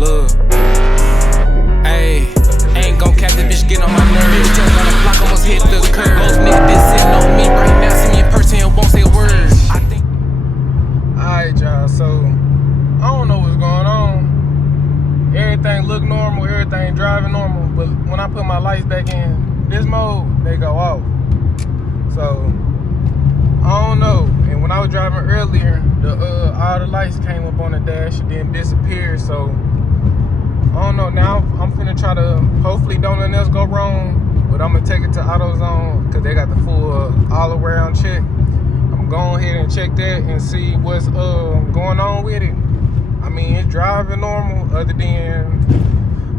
Look, ayy, ain't gon' catch that bitch getting on my nerves. Just got a block, almost hit the curb. Most niggas been sitting on me right now, see me in person and won't say a word. Alright, y'all, so I don't know what's going on. Everything look normal, everything driving normal, but when I put my lights back in this mode, they go off. So I don't know. And when I was driving earlier, all the lights came up on the dash and then disappeared. So I don't know. Now I'm finna try to, hopefully don't nothing else go wrong, but I'm gonna take it to AutoZone because they got the full all around check. I'm going ahead and check that and see what's going on with it. I mean, it's driving normal, other than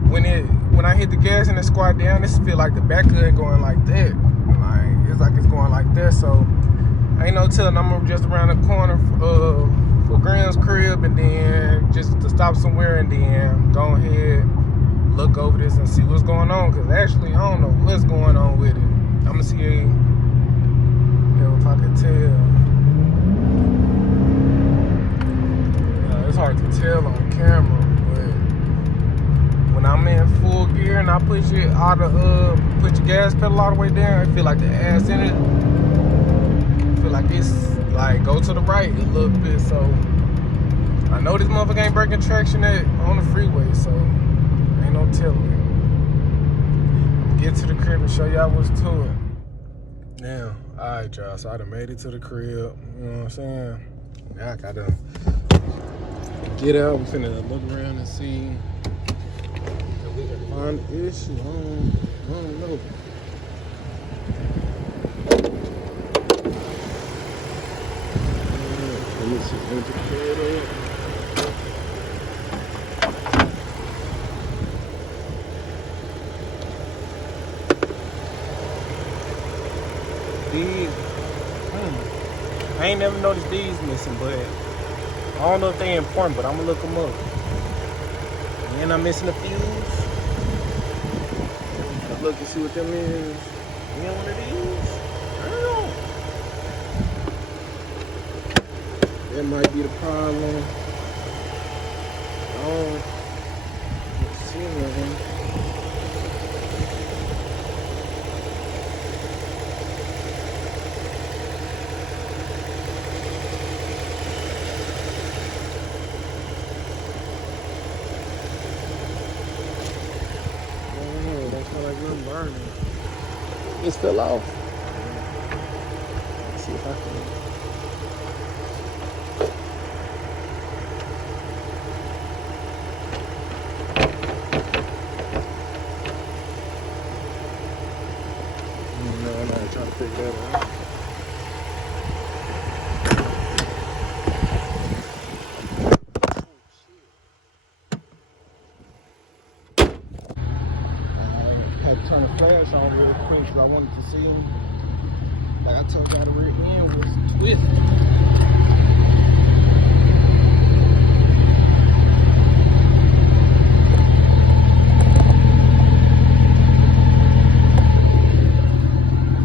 when I hit the gas and it squat down, this feel like the back of it going like that. Like it's like it's going like that. So ain't no telling. I'm just around the corner for Graham's crib, and then just to stop somewhere, and then go ahead, look over this and see what's going on. Cause actually, I don't know what's going on with it. I'm gonna see if I can tell. It's hard to tell on camera, but when I'm in full gear and I push it out of put your gas pedal all the way down, I feel like the ass in it. I feel like it's like go to the right a little bit. So I know this motherfucker ain't breaking traction on the freeway, so ain't no telling. Get to the crib and show y'all what's to it. Now, alright y'all, so I done made it to the crib, you know what I'm saying? Now I gotta get out, we finna look around and see if we can find the issue. I don't know. Let me see, let me put the head up. These, I ain't never noticed these missing, but I don't know if they important, but I'm gonna look them up. And I'm missing a fuse. Let's look and see what them is. You know one of these? I don't know. That might be the problem. Let's see, man. This fell off. Let's see if I can. No, I'm not trying to pick that up. Turn the flash on real quick because I wanted to see him. Like I told y'all, the rear end was twisted.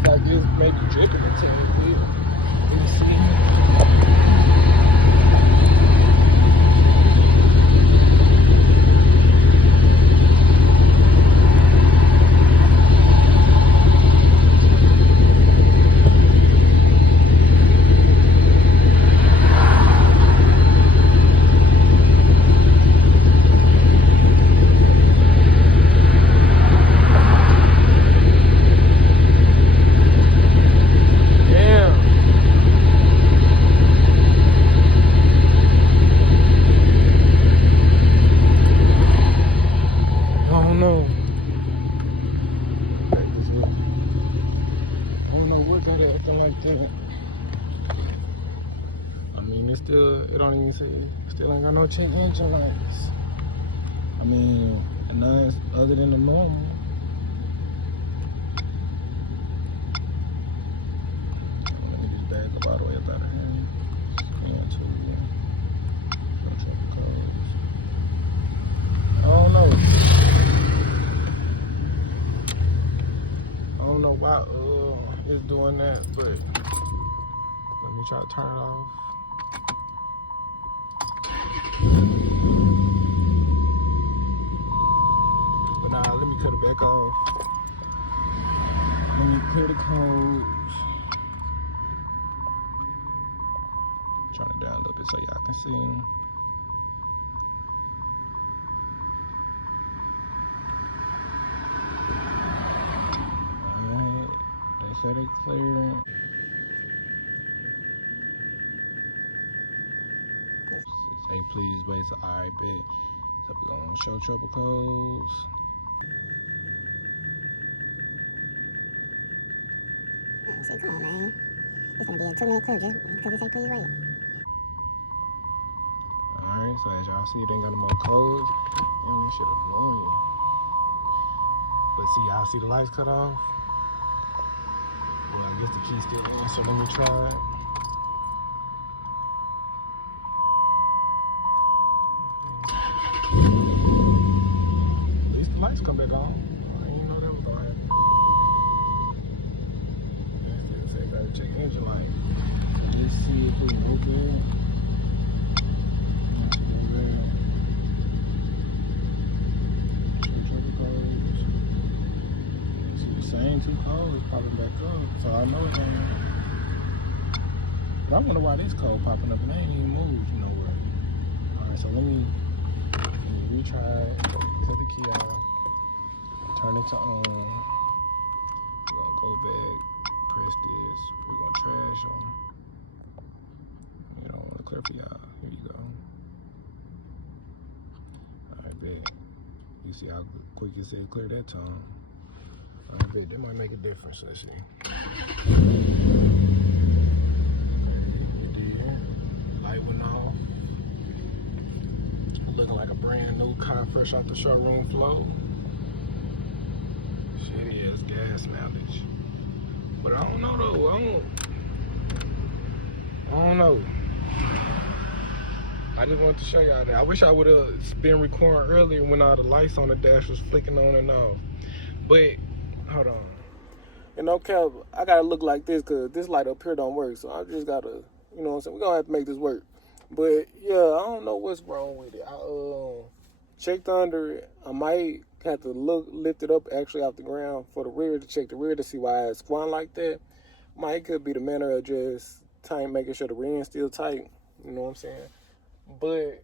Like this maybe dripping a tiny bit. Let me see. I mean, it don't even say, still ain't got no check engine lights. I mean, and nothing other than the normal. Let me just back up all the way up out of here. Scan to no traffic codes. I don't know. I don't know why it's doing that, but let me try to turn it off. back off. Let me clear the codes. Turn it down a little bit so y'all can see them. Alright, they said it clear. Say please wait, so alright, bet. So we're gonna show trouble codes. Say, come on, man. It's gonna be a 2-minute clip just because it say please wait. Alright, so as y'all see, it ain't got no more codes. Damn, this shit annoying. But see, y'all see the lights cut off? Well, I guess the key's still in, so let me try it. At least the lights come back on. I didn't know that was gonna happen. It said gotta check engine light. Let's see if we can open it. Same two codes popping back up, so I know it's ain't. But I wonder why this code popping up and they ain't even moved, you know what? Alright, so let me retry it. Set the key out. Turn it to on. We're gonna go back, press this. We're gonna trash them. You don't want to clear for y'all. Here you go. Alright, bet. You see how quick it said clear that time. I bet that might make a difference. Let's see. Okay, it did. Light went off. Looking like a brand new car fresh off the showroom floor. Shit, yeah, it's gas mileage. But I don't know though. I don't know. I just wanted to show y'all that. I wish I would have been recording earlier when all the lights on the dash was flicking on and off. But hold on. And no cap, I gotta look like this because this light up here don't work. So I just gotta, you know what I'm saying? We're gonna have to make this work. But yeah, I don't know what's wrong with it. I checked under it. I might have to lift it up actually off the ground for the rear to check the rear to see why it's squatting like that. Might could be the manner of just tight, making sure the rear is still tight. You know what I'm saying? But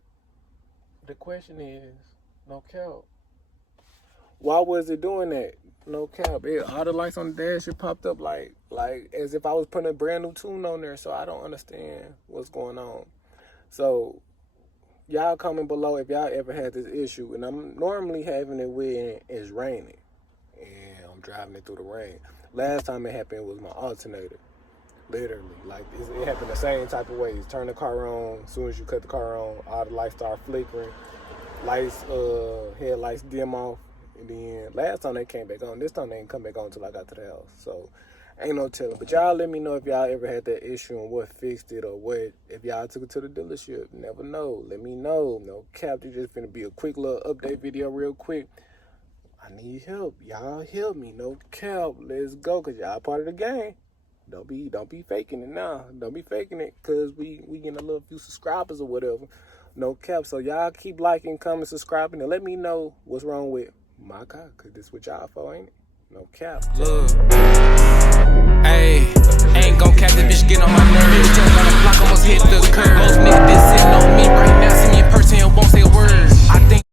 the question is, no cap, why was it doing that? No cap. All the lights on the dash, it popped up like as if I was putting a brand new tune on there. So I don't understand what's going on. So y'all comment below if y'all ever had this issue. And I'm normally having it when it's raining and I'm driving it through the rain. Last time it happened was my alternator. Literally, like it happened the same type of ways. Turn the car on, as soon as you cut the car on, all the lights start flickering. Lights, headlights dim off. And then last time they came back on, this time they didn't come back on until I got to the house. So ain't no telling. But y'all let me know if y'all ever had that issue and what fixed it or what, if y'all took it to the dealership. Never know. Let me know. No cap. This just finna be a quick little update video real quick. I need help. Y'all help me. No cap. Let's go, cause y'all part of the game. Don't be faking it now. Don't be faking it, cause we getting a little few subscribers or whatever. No cap. So y'all keep liking, commenting, subscribing, and let me know what's wrong with my car, cause this what y'all for, ain't it? No cap. Look, ayy, ain't gon' cap, this bitch get on my nerves. Just on the block, almost hit the curb. Most niggas been sitting on me right